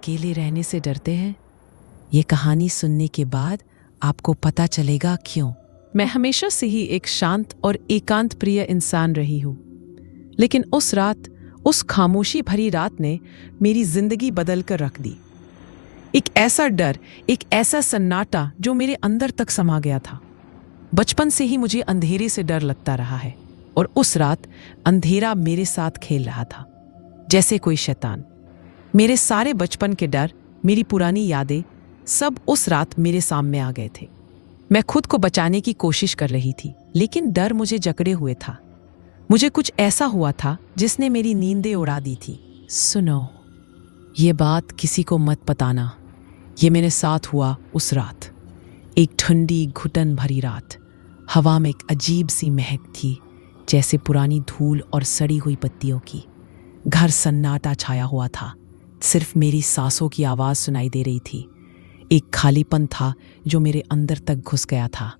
अकेले रहने से डरते हैं? ये कहानी सुनने के बाद आपको पता चलेगा क्यों। मैं हमेशा से ही एक शांत और एकांत प्रिय इंसान रही हूँ, लेकिन उस रात, उस खामोशी भरी रात ने मेरी जिंदगी बदल कर रख दी। एक ऐसा डर, एक ऐसा सन्नाटा जो मेरे अंदर तक समा गया था। बचपन से ही मुझे अंधेरे से डर लगता रहा है, और उस रात अंधेरा मेरे साथ खेल रहा था, जैसे कोई शैतान। मेरे सारे बचपन के डर, मेरी पुरानी यादें, सब उस रात मेरे सामने आ गए थे। मैं खुद को बचाने की कोशिश कर रही थी, लेकिन डर मुझे जकड़े हुए था। मुझे कुछ ऐसा हुआ था जिसने मेरी नींदें उड़ा दी थी। सुनो, ये बात किसी को मत बताना। ये मेरे साथ हुआ उस रात। एक ठंडी घुटन भरी रात। हवा में एक अजीब सी महक थी, जैसे पुरानी धूल और सड़ी हुई पत्तियों की। घर सन्नाटा छाया हुआ था। सिर्फ मेरी सांसों की आवाज़ सुनाई दे रही थी। एक खालीपन था जो मेरे अंदर तक घुस गया था।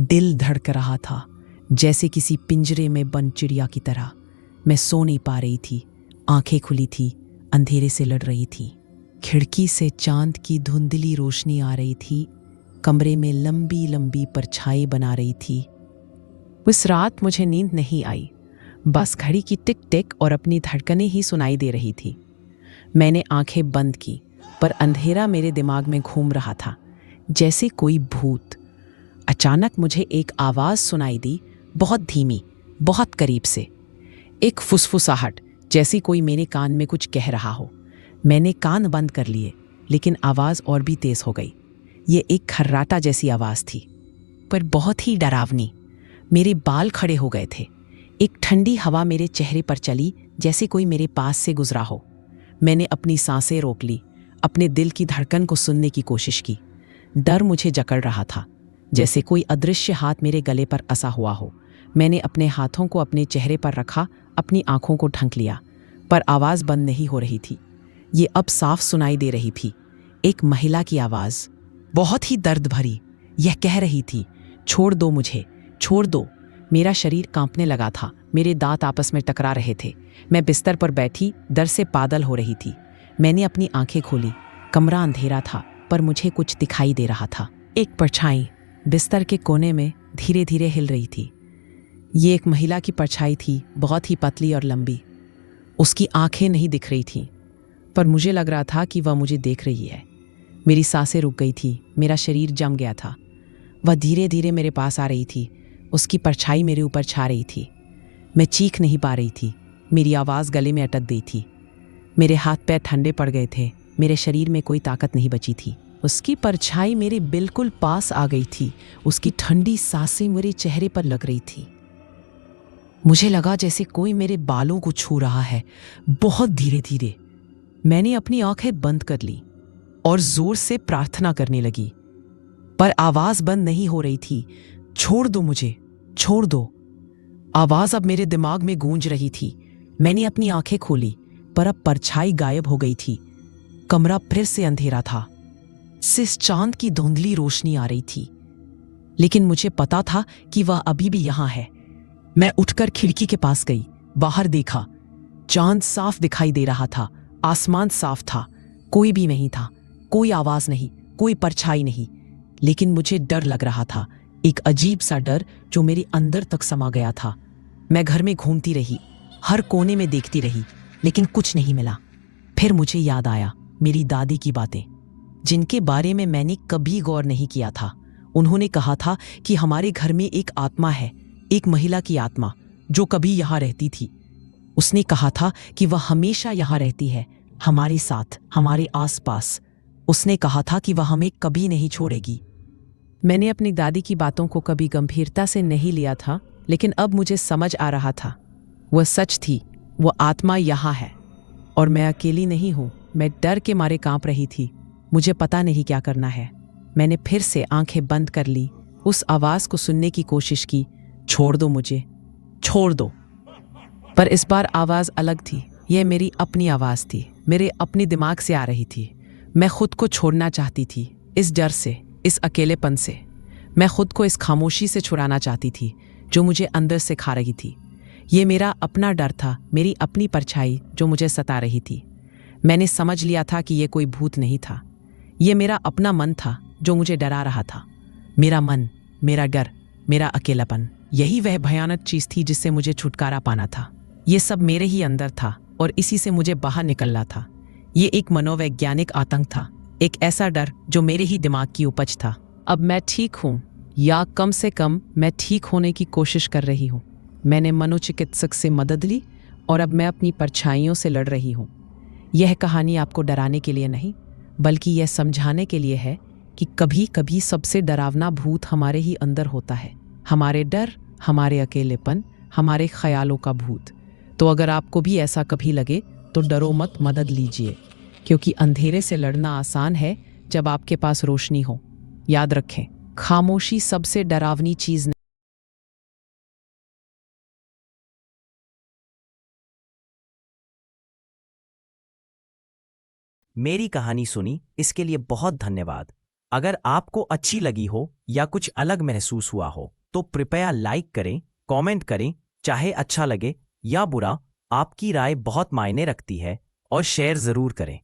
दिल धड़क रहा था, जैसे किसी पिंजरे में बंद चिड़िया की तरह। मैं सो नहीं पा रही थी। आंखें खुली थी, अंधेरे से लड़ रही थी। खिड़की से चांद की धुंधली रोशनी आ रही थी, कमरे में लंबी लंबी परछाई बना रही थी। उस रात मुझे नींद नहीं आई, बस घड़ी की टिक टिक और अपनी धड़कनें ही सुनाई दे रही थी। मैंने आंखें बंद की, पर अंधेरा मेरे दिमाग में घूम रहा था, जैसे कोई भूत। अचानक मुझे एक आवाज़ सुनाई दी, बहुत धीमी, बहुत करीब से। एक फुसफुसाहट, जैसी कोई मेरे कान में कुछ कह रहा हो। मैंने कान बंद कर लिए, लेकिन आवाज़ और भी तेज़ हो गई। ये एक खर्राटा जैसी आवाज़ थी, पर बहुत ही डरावनी। मेरे बाल खड़े हो गए थे। एक ठंडी हवा मेरे चेहरे पर चली, जैसे कोई मेरे पास से गुजरा हो। मैंने अपनी सांसें रोक ली, अपने दिल की धड़कन को सुनने की कोशिश की। डर मुझे जकड़ रहा था, जैसे कोई अदृश्य हाथ मेरे गले पर असा हुआ हो। मैंने अपने हाथों को अपने चेहरे पर रखा, अपनी आंखों को ढंक लिया, पर आवाज़ बंद नहीं हो रही थी। ये अब साफ सुनाई दे रही थी। एक महिला की आवाज़, बहुत ही दर्द भरी। यह कह रही थी, छोड़ दो मुझे, छोड़ दो। मेरा शरीर कांपने लगा था, मेरे दांत आपस में टकरा रहे थे। मैं बिस्तर पर बैठी, डर से पागल हो रही थी। मैंने अपनी आंखें खोली। कमरा अंधेरा था, पर मुझे कुछ दिखाई दे रहा था। एक परछाई बिस्तर के कोने में धीरे धीरे हिल रही थी। ये एक महिला की परछाई थी, बहुत ही पतली और लंबी। उसकी आंखें नहीं दिख रही थीं, पर मुझे लग रहा था कि वह मुझे देख रही है। मेरी सांसें रुक गई थी, मेरा शरीर जम गया था। वह धीरे धीरे मेरे पास आ रही थी। उसकी परछाई मेरे ऊपर छा रही थी। मैं चीख नहीं पा रही थी, मेरी आवाज़ गले में अटक गई थी। मेरे हाथ पैर ठंडे पड़ गए थे, मेरे शरीर में कोई ताकत नहीं बची थी। उसकी परछाई मेरे बिल्कुल पास आ गई थी। उसकी ठंडी सांसें मेरे चेहरे पर लग रही थी। मुझे लगा जैसे कोई मेरे बालों को छू रहा है, बहुत धीरे धीरे। मैंने अपनी आंखें बंद कर ली और जोर से प्रार्थना करने लगी, पर आवाज़ बंद नहीं हो रही थी। छोड़ दो मुझे, छोड़ दो। आवाज़ अब मेरे दिमाग में गूंज रही थी। मैंने अपनी आंखें खोली, पर अब परछाई गायब हो गई थी। कमरा फिर से अंधेरा था, सिर्फ चांद की धुंधली रोशनी आ रही थी। लेकिन मुझे पता था कि वह अभी भी यहाँ है। मैं उठकर खिड़की के पास गई, बाहर देखा। चांद साफ दिखाई दे रहा था, आसमान साफ था, कोई भी नहीं था, कोई आवाज़ नहीं, कोई परछाई नहीं। लेकिन मुझे डर लग रहा था, एक अजीब सा डर जो मेरे अंदर तक समा गया था। मैं घर में घूमती रही, हर कोने में देखती रही, लेकिन कुछ नहीं मिला। फिर मुझे याद आया मेरी दादी की बातें, जिनके बारे में मैंने कभी गौर नहीं किया था। उन्होंने कहा था कि हमारे घर में एक आत्मा है, एक महिला की आत्मा, जो कभी यहाँ रहती थी। उसने कहा था कि वह हमेशा यहाँ रहती है, हमारे साथ, हमारे आसपास। उसने कहा था कि वह हमें कभी नहीं छोड़ेगी। मैंने अपनी दादी की बातों को कभी गंभीरता से नहीं लिया था, लेकिन अब मुझे समझ आ रहा था, वह सच थी। वह आत्मा यहाँ है, और मैं अकेली नहीं हूँ। मैं डर के मारे कांप रही थी, मुझे पता नहीं क्या करना है। मैंने फिर से आंखें बंद कर ली, उस आवाज़ को सुनने की कोशिश की, छोड़ दो मुझे, छोड़ दो। पर इस बार आवाज़ अलग थी। यह मेरी अपनी आवाज़ थी, मेरे अपने दिमाग से आ रही थी। मैं खुद को छोड़ना चाहती थी, इस डर से, इस अकेलेपन से। मैं खुद को इस खामोशी से छुड़ाना चाहती थी जो मुझे अंदर से खा रही थी। ये मेरा अपना डर था, मेरी अपनी परछाई जो मुझे सता रही थी। मैंने समझ लिया था कि यह कोई भूत नहीं था, ये मेरा अपना मन था जो मुझे डरा रहा था। मेरा मन, मेरा डर, मेरा अकेलापन, यही वह भयानक चीज थी जिससे मुझे छुटकारा पाना था। ये सब मेरे ही अंदर था और इसी से मुझे बाहर निकलना था। ये एक मनोवैज्ञानिक आतंक था, एक ऐसा डर जो मेरे ही दिमाग की उपज था। अब मैं ठीक हूँ, या कम से कम मैं ठीक होने की कोशिश कर रही हूँ। मैंने मनोचिकित्सक से मदद ली और अब मैं अपनी परछाइयों से लड़ रही हूँ। यह कहानी आपको डराने के लिए नहीं, बल्कि यह समझाने के लिए है कि कभी कभी सबसे डरावना भूत हमारे ही अंदर होता है। हमारे डर, हमारे अकेलेपन, हमारे ख्यालों का भूत। तो अगर आपको भी ऐसा कभी लगे तो डरो मत, मदद लीजिए, क्योंकि अंधेरे से लड़ना आसान है जब आपके पास रोशनी हो। याद रखें, खामोशी सबसे डरावनी चीज नहीं। मेरी कहानी सुनी इसके लिए बहुत धन्यवाद। अगर आपको अच्छी लगी हो या कुछ अलग महसूस हुआ हो तो कृपया लाइक करें, कमेंट करें, चाहे अच्छा लगे या बुरा, आपकी राय बहुत मायने रखती है, और शेयर जरूर करें।